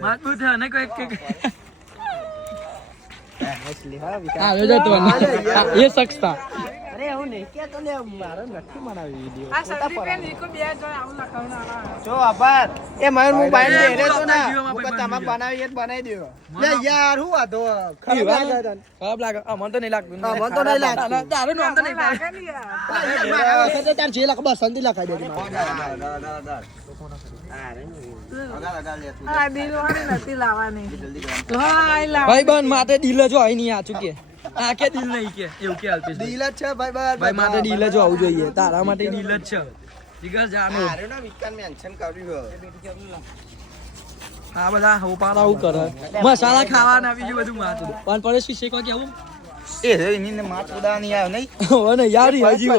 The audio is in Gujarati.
મજબૂત છે ને કોઈ ये सकता अरे હું નહીં કે તો લે મારો નથી બનાવી વિડિયો આ સર્ટિફિકેટ ઈકો બે જો આવું લખાવના જો આભાર એ મયુર હું બાઈન દે રે તો ના હું કે તમે બનાવી એ બનાવી દેવો લે યાર હું આ તો ખરાબ લાગે મન તો નહીં લાગતું મન તો નહીં લાગતું તારું નામ તો નહીં લાગે ને યાર તો તાર જે લખ બસ સંધી લખાઈ દેજો આ દિલવાળી નથી લાવવાની ભાઈ બન માટે દિલ જો આઈ નહીં આ ચૂકે આ કે દિલ નહીં કે એવું કે અલ્પેશ દિલ જ છે ભાઈ માટે દિલ જ આવું જોઈએ તારા માટે દિલ જ છે જીગર જાનો આરેના વિકાન મેન્શન કર્યું આ બધા હોપારા હું કરે મસાલા ખાવાના બીજું બધું માતું પણ પડે શીશે કો કેવું એ રે નીને માત ઉડા નહીં આવે નહીં હો ને યાર હજી